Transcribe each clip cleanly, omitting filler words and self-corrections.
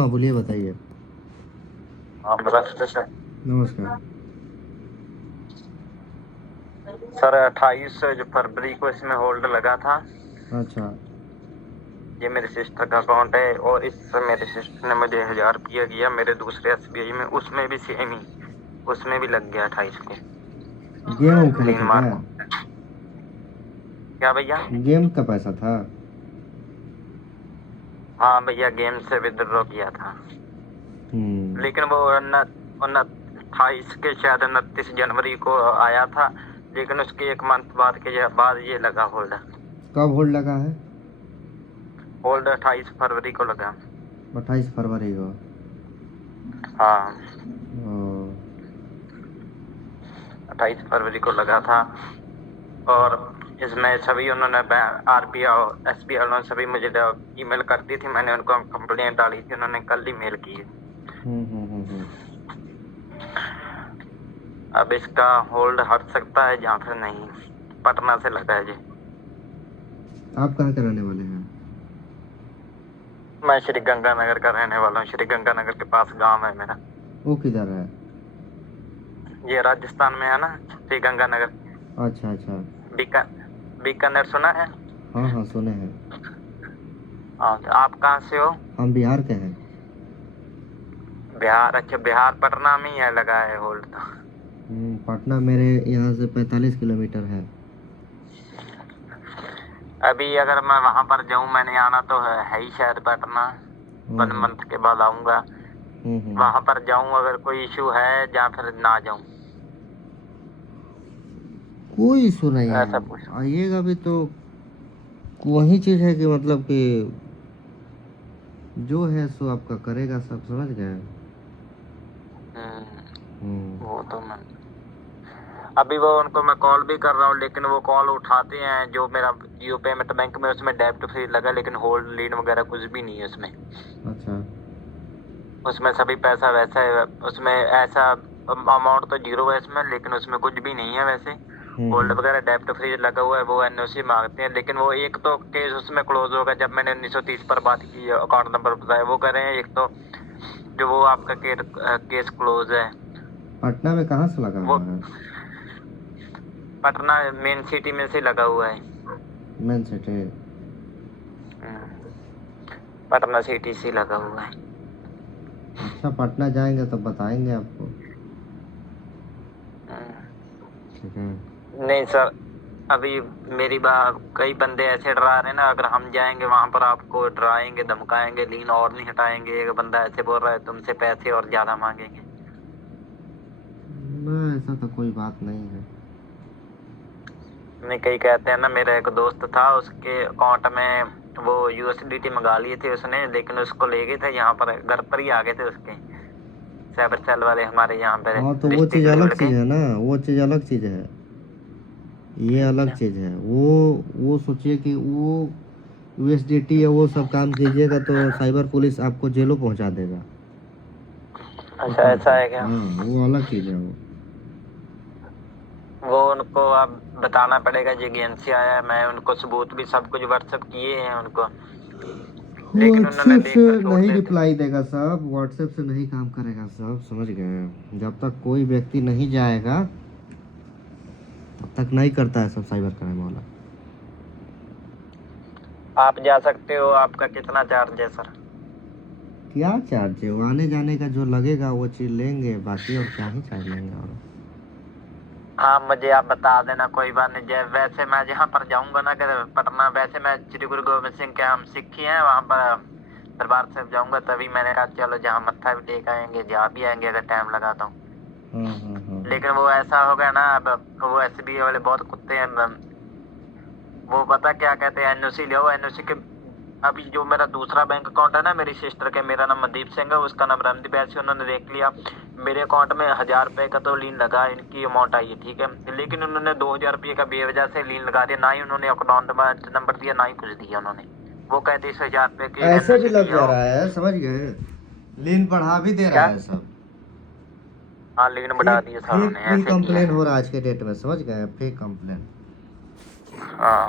हाँ बोलिए, बताइए। हाँ नमस्ते सर। नमस्कार। सर 28 जो फरवरी को इसमें होल्ड लगा था। अच्छा। ये मेरी सिस्टर का अकाउंट है और इस मेरे सिस्टर ने मुझे 1000 रुपया किया मेरे दूसरे SBI में, उसमें भी सेम ही, उसमें भी लग गया 28 को। गेम हम खेले लीन थे मार क्या? को क्या भैया? गेम का पैसा था? हाँ भैया, गेम से विड्रॉ किया था, लेकिन वो 28 के शायद 29 जनवरी को आया था, लेकिन उसके 1 मंथ बाद ये लगा होल्ड। कब होल्ड लगा है? होल्ड 28 फरवरी को लगा। 28 फरवरी को? हाँ, ओ, 28 फरवरी को लगा था। और इसमें सभी उन्होंने RBI और SBI वालों सभी मुझे ईमेल कर दी थी, मैंने उनको कंप्लेंट डाली थी, उन्होंने कल ही मेल की है। अब इसका होल्ड हट सकता है या फिर नहीं, पटना से लगा है जी। आप कहाँ के रहने वाले हैं? मैं श्री गंगानगर का रहने वाला हूँ। श्री गंगानगर के पास गांव है मेरा। वो किधर है? ये राजस्थान में है ना, श्री गंगानगर। अच्छा अच्छा। बीकानेर सुना है? हाँ हाँ, सुने हैं। हाँ, तो आप कहाँ से हो? हम बिहार के हैं। बिहार? अच्छा, बिहार पटना में ही है लगा है होल्ड तो। पटना मेरे यहाँ से 45 किलोमीटर है। अभी अगर मैं वहां पर जाऊं, मैंने आना तो है ही शायद पटना, 1 मंथ के बाद आऊंगा। वहां पर जाऊं, अगर कोई इशू है या फिर ना जाऊं? कोई इशू नहीं ऐसा है, पूछ। आइएगा भी तो वही चीज़ है कि मतलब कि जो है सो आपका करेगा सब, समझ गए? वो तो मैं अभी वो उनको मैं कॉल भी कर रहा हूँ, लेकिन वो कॉल उठाते हैं। जो मेरा जियो पेमेंट बैंक में उसमें डेबिट फ्री लगा, लेकिन होल्ड लीन वगैरह कुछ भी नहीं है उसमें। अच्छा। उसमें सभी पैसा वैसा है, उसमें ऐसा अमाउंट तो जीरो है इसमें, लेकिन उसमें कुछ भी नहीं है वैसे। होल्ड वगैरह डेबिट फ्री लगा हुआ है, वो NOC मांगते हैं। लेकिन वो एक तो केस उसमें क्लोज होगा, जब मैंने 1930 पर बात की, अकाउंट नंबर बताया, वो कह रहे हैं एक तो जो वो आपका केस क्लोज है। पटना में कहाँ से लगा वो हुआ है? पटना मेन सिटी में से लगा हुआ है। Main city? पटना सिटी से लगा हुआ है। अच्छा, पटना जाएंगे तो बताएंगे आपको। ठीक है। नहीं सर, अभी मेरी बात, कई बंदे ऐसे डरा रहे हैं ना, अगर हम जाएंगे वहां पर आपको डराएंगे धमकाएंगे, लीन और नहीं हटाएंगे। एक बंदा ऐसे बोल रहा है तुमसे पैसे और ज्यादा मांगेंगे। ना, ऐसा तो कोई बात नहीं है। नहीं, कई कहते हैं ना, मेरा एक दोस्त था, उसके अकाउंट में वो USDT मंगा लिए थे उसने, लेकिन उसको ले गए थे यहाँ पर, घर पर ही आ गए थे उसके साइबर सेल वाले हमारे यहाँ पर हाँ, तो वो चीज़ डिस्ट्रिक्ट अलग लेवल के। चीज़ है ना, वो चीज़ अलग चीज़ है। ये अलग अच्छा चीज़ है। वो सोचिए कि वो USDT है, वो सब काम कीजिएगा तो साइबर पुलिस आपको जेलों पहुंचा देगा। अच्छा, पता है ऐसा सर? है क्या? हाँ, वो अलग चीज़ है वो। वो उनको अब बताना पड़ेगा जी, गेम से आया है। मैं उनको सबूत भी सब कुछ व्हाट्सएप किए हैं उनको, लेकिन उन्होंने व्हाट्सएप से देख कर छोड़ नहीं देते। रिप्लाई देगा साहब, व्हाट्सएप से नहीं काम करेगा साहब, समझ गए? जब तक कोई व्यक्ति नहीं जाएगा तब तक नहीं करता है सब साइबर क्राइम वाला। आप जा सकते हो, आपका कितना चार्ज है सर? क्या चार्ज है? वो आने जाने का जो लगेगा वो चीज़ लेंगे, बाकी और क्या ही चार्ज लेंगे और। हाँ, मुझे आप बता देना, कोई बात नहीं। वैसे मैं जहाँ पर जाऊंगा ना, कि पटना, वैसे मैं श्री गुरु गोविंद सिंह के हम सिक्खी हैं, वहाँ पर दरबार साहब जाऊंगा। तभी मैंने कहा चलो जहाँ मत्था भी टेक आएंगे, जा भी आएंगे अगर टाइम लगा तो। हाँ। लेकिन वो ऐसा हो गया ना, अब वो SBI वाले बहुत कुत्ते हैं। वो पता क्या कहते हैं, NOC ले NOC के। अभी जो मेरा दूसरा बैंक अकाउंट है ना मेरी सिस्टर के, मेरा नाम मनदीप सिंह है, उसका नाम रणदीप, ऐसे उन्होंने देख लिया। मेरे अकाउंट में 1000 रुपए का तो लीन लगा, इनकी अमाउंट आई है, ठीक है, लेकिन उन्होंने 2000 रुपए का बेवजह से लीन लगा दिया। ना ही उन्होंने अकाउंट नंबर दिया, ना ही कुछ दिया उन्होंने। वो कहते इस 1000 रुपए के ऐसे भी NOC लग ले जा आओ। रहा है, समझ गए? लीन बढ़ा भी दे रहा क्या? है सब। हाँ, लीन बढ़ा फेक दिए सर, फेक उन्होंने प्री ऐसे किया कंप्लेन है। हो रहा है आज के डेट में, समझ गए? Fake complain. हाँ,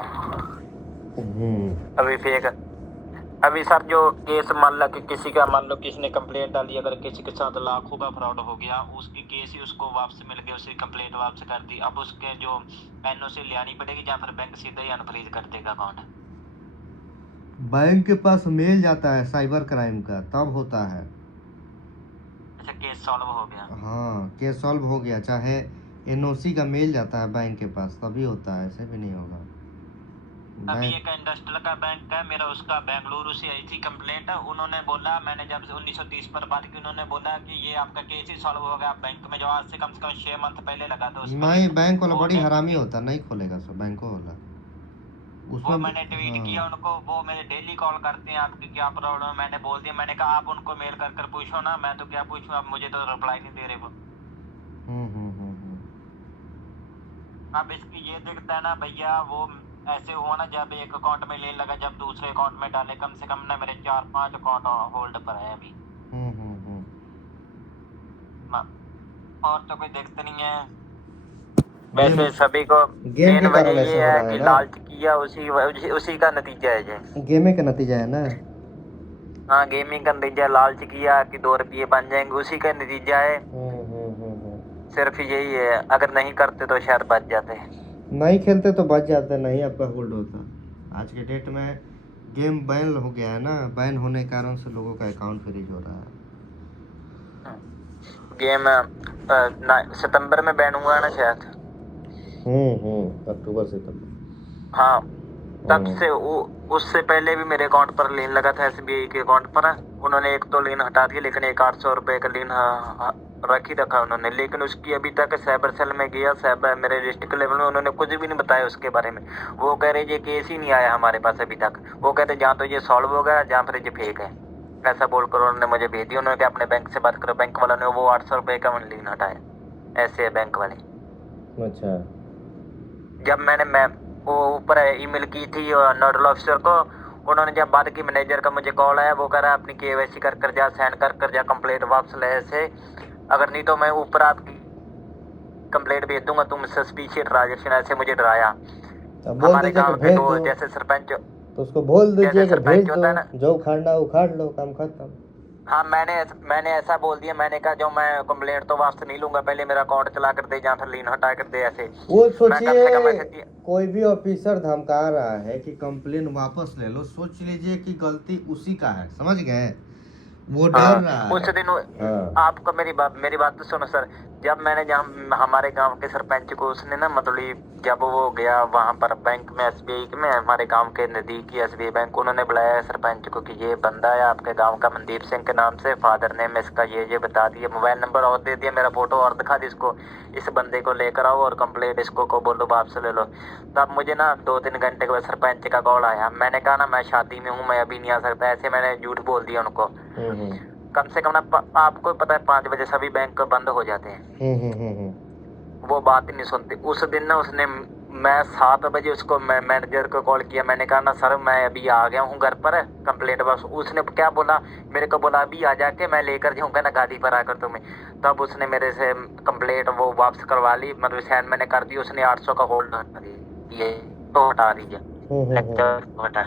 अभी फेक अभी सर जो केस मान लो कि किसी का, मान लो किसी ने कंप्लेंट डाली, अगर किसी के साथ लाखों का फ्रॉड हो गया, उसकी केस ही उसको वापस मिल गया, उसकी कंप्लेंट वापस कर दी, अब उसके जो एनओसी लानी पड़ेगी या फिर बैंक सीधे ही अनफ्रीज कर देगा अकाउंट? बैंक के पास मेल जाता है साइबर क्राइम का, तब होता है। अच्छा, केस सॉल्व हो गया। हाँ, केस सॉल्व हो गया, चाहे एनओसी का मेल जाता है बैंक के पास तभी होता है, ऐसे भी नहीं होगा। अभी बैंक एक इंडस्ट्रियल का बैंक है मेरा, उसका बेंगलुरु से आई थी कंप्लेंट। उन्होंने बोला, मैंने जब 1930 पर बात की, उन्होंने बोला कि ये आपका केस ही सॉल्व हो गया। आप बैंक में जो आज से कम 6 मंथ पहले लगा था उसमें नहीं, बैंक वाला वो बड़ी बैंक हरामी होता, नहीं खोलेगा सब बैंकों वाला वो उसमें। मैंने ट्वीट किया हाँ। उनको, वो मेरे डेली कॉल करते हैं, आपकी क्या प्रॉब्लम है। मैंने बोल दिया, मैंने कहा आप उनको मेल कर कर पूछो ना, मैं तो क्या पूछूं, अब मुझे तो रिप्लाई नहीं दे रहे वो। हम्म। अब इसकी ये दिक्कत है ना भैया, वो ऐसे हुआ ना, जब एक अकाउंट में लेन लगा, जब दूसरे अकाउंट में डाले, कम से कम ना मेरे 4-5 अकाउंट होल्ड पर है अभी। हम्म। और तो कोई दिक्कत नहीं है। गेम वैसे सभी को गेम मेन के कारण वजह ऐसा ये हो है रहा है कि ना, लालच किया, उसी का नतीजा है ये। गेमे का नतीजा है ना। हाँ, गेमिंग का नतीजा, लालच किया कि 2 रुपये बन जाएंगे, उसी का नतीजा है। सिर्फ यही है, अगर नहीं करते तो शायद बच जाते हैं। नहीं खेलते तो बच जाते, नहीं आपका होल्ड होता। आज के डेट में गेम बैन हो गया है ना, बैन होने के कारण से लोगों का अकाउंट फ्रीज हो रहा है। गेम सितंबर में बैन हुआ ना शायद। अक्टूबर सितंबर। हाँ, तब से उससे पहले भी मेरे अकाउंट पर लेन लगा था, एसबीआई के अकाउंट पर। उन्होंने एक तो लेन हटा दिया, लेकिन एक 800 रुपये का लेन रख ही रखा उन्होंने। लेकिन उसकी अभी तक साइबर सेल में गया, साइबर मेरे डिस्ट्रिक्ट लेवल में, उन्होंने कुछ भी नहीं बताया उसके बारे में। वो कह रहे ये केस ही नहीं आया हमारे पास अभी तक। वो कहते जहाँ तो ये सॉल्व हो गया, जहाँ फिर ये फेक है, ऐसा बोलकर उन्होंने मुझे भेज दिया। उन्होंने कहा अपने बैंक से बात करो। बैंक वालों ने वो 800 रुपये का लेन हटाया। ऐसे है बैंक वाले। अच्छा। जब मैं वो ऊपर ईमेल की थी नोडल ऑफिसर को, उन्होंने जब बात की, मैनेजर का मुझे कॉल आया, वो कह रहा है अपनी केवाईसी कर जा, साइन कर जा, कंप्लेंट वापस ले ऐसे, अगर नहीं तो मैं ऊपर आपकी कंप्लेंट भेज दूंगा, तुम सस्पिशियस ट्रांजेक्शन, ऐसे मुझे डराया। हमारे गांव के दो जैसे सरपंच, तो उसको बोल दीजिए कि भेज दो, होता है ना, जो उखाड़ना उखाड़ लो, काम खत्म। हाँ, मैंने ऐसा बोल दिया। मैंने कहा जो मैं कंप्लेंट तो वापस नहीं लूंगा, पहले मेरा अकाउंट चला कर दे, जहाँ फिर लीन हटा कर दे। ऐसे वो मैं कम से कम ऐसे सोचिए, कोई भी ऑफिसर धमका रहा है कि कंप्लेन वापस ले लो, सोच लीजिए कि गलती उसी का है, समझ गए, वो डर रहा है। उस दिन आपको मेरी बात तो सुनो सर। जब मैंने जहाँ हमारे गांव के सरपंच को, उसने ना मतलब जब वो गया वहां पर बैंक में, एसबीआई में, हमारे गांव के नजदीक ही एसबीआई बैंक, उन्होंने बुलाया सरपंच को कि ये बंदा है आपके गांव का, मनदीप सिंह के नाम से, फादर नेम इसका ये बता दिया, मोबाइल नंबर और दे दिया, मेरा फोटो और दिखा दी इसको, इस बंदे को लेकर आओ और कंप्लेंट इसको को बोलो वापस ले लो। तब मुझे ना 2-3 घंटे के बाद सरपंच का कॉल आया। मैंने कहा ना मैं शादी में हूँ, मैं अभी नहीं आ सकता, ऐसे मैंने झूठ बोल दिया उनको। कम से कम ना आपको पता है 5 बजे सभी बैंक बंद हो जाते हैं। वो बात ही नहीं सुनते। उस दिन ना उसने, मैं 7 बजे उसको मैनेजर को कॉल किया। मैंने कहा ना सर मैं अभी आ गया हूँ घर पर, कंप्लेंट बस। उसने क्या बोला, मेरे को बोला अभी आ जाके मैं लेकर जाऊँगा ना गाड़ी पर आकर तुम्हें। तब उसने मेरे से कंप्लेंट वो वापस करवा ली, मतलब साइन मैंने कर दी। उसने 800 का होल्ड हटा दिया, ये तो हटा दीजिए, हटा।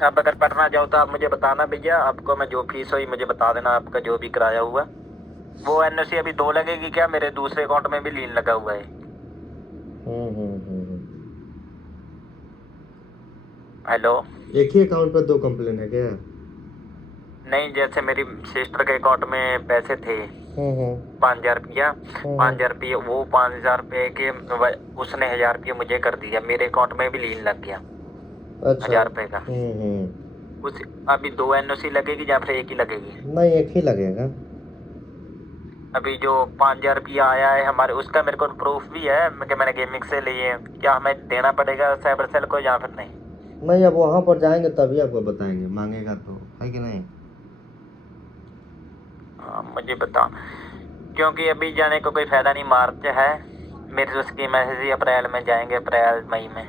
अब अगर पढ़ना जाओ तो आप मुझे बताना भैया, आपको मैं जो फीस हुई मुझे बता देना, आपका जो भी किराया हुआ। वो एनओसी अभी 2 लगेगी क्या? मेरे दूसरे अकाउंट में भी लीन लगा हुआ है। हेलो, एक ही अकाउंट पर 2 कंप्लेन है क्या? नहीं, जैसे मेरी सिस्टर के अकाउंट में पैसे थे 5,000 रुपया, 5,000 रुपये, वो 5,000 रुपये के उसने 1,000 रुपये मुझे कर दिया, मेरे अकाउंट में भी लीन लग गया। अच्छा। 1,000 रुपये का। उस अभी 2 एनओसी लगेगी या फिर एक ही लगेगी? नहीं, एक ही लगेगा। अभी जो 5,000 रुपया आया है हमारे, उसका मेरे को प्रूफ भी है कि मैंने गेमिंग से लिए। क्या हमें देना पड़ेगा साइबर सेल को या फिर नहीं? नहीं, अब वहाँ पर जाएंगे तभी आपको बताएंगे, मांगेगा तो, है कि नहीं? हाँ, मुझे बता, क्योंकि अभी जाने को कोई फायदा नहीं। मार्च है मेरी, तो उसकी मैसेज ही अप्रैल में जाएंगे, अप्रैल मई में।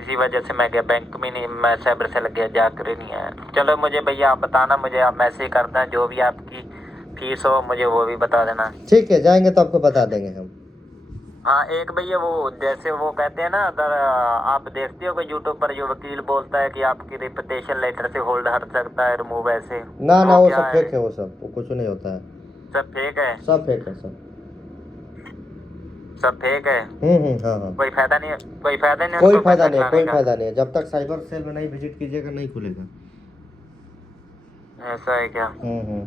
इसी वजह से मैं गया बैंक में नहीं, मैं साइबर सेल गया, जाकर ही नहीं आया। चलो मुझे भैया आप बताना, मुझे आप मैसेज कर देना, जो भी आपकी फीस हो मुझे वो भी बता देना। ठीक है, जाएंगे तो आपको बता देंगे हम। हाँ एक भैया वो जैसे वो कहते हैं ना, अगर आप देखते हो कि यूट्यूब पर जो वकील बोलता है कि आपकी रिपिटेशन लेटर से होल्ड हट सकता है, रिमूव ऐसे, ना ना, वो क्या सब फेक है, वो सब, वो कुछ नहीं होता है, सब फेक है, सब फेक है सब। सब फेक है। हाँ हाँ। कोई फायदा नहीं है, कोई फायदा नहीं कोई उनको फायदा पैसा नहीं है, खिलाने कोई का। फायदा नहीं है, जब तक साइबर सेल में नहीं विजिट कीजिएगा नहीं खुलेगा। ऐसा है क्या? हम्म।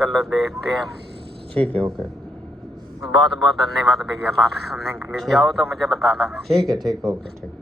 चलो देखते हैं। ठीक है, ओके। बहुत बहुत धन्यवाद भैया बात करने के लिए। ठीक जाओ है। तो मुझे बताना। ठीक है, ठीक, ओके, ठीक।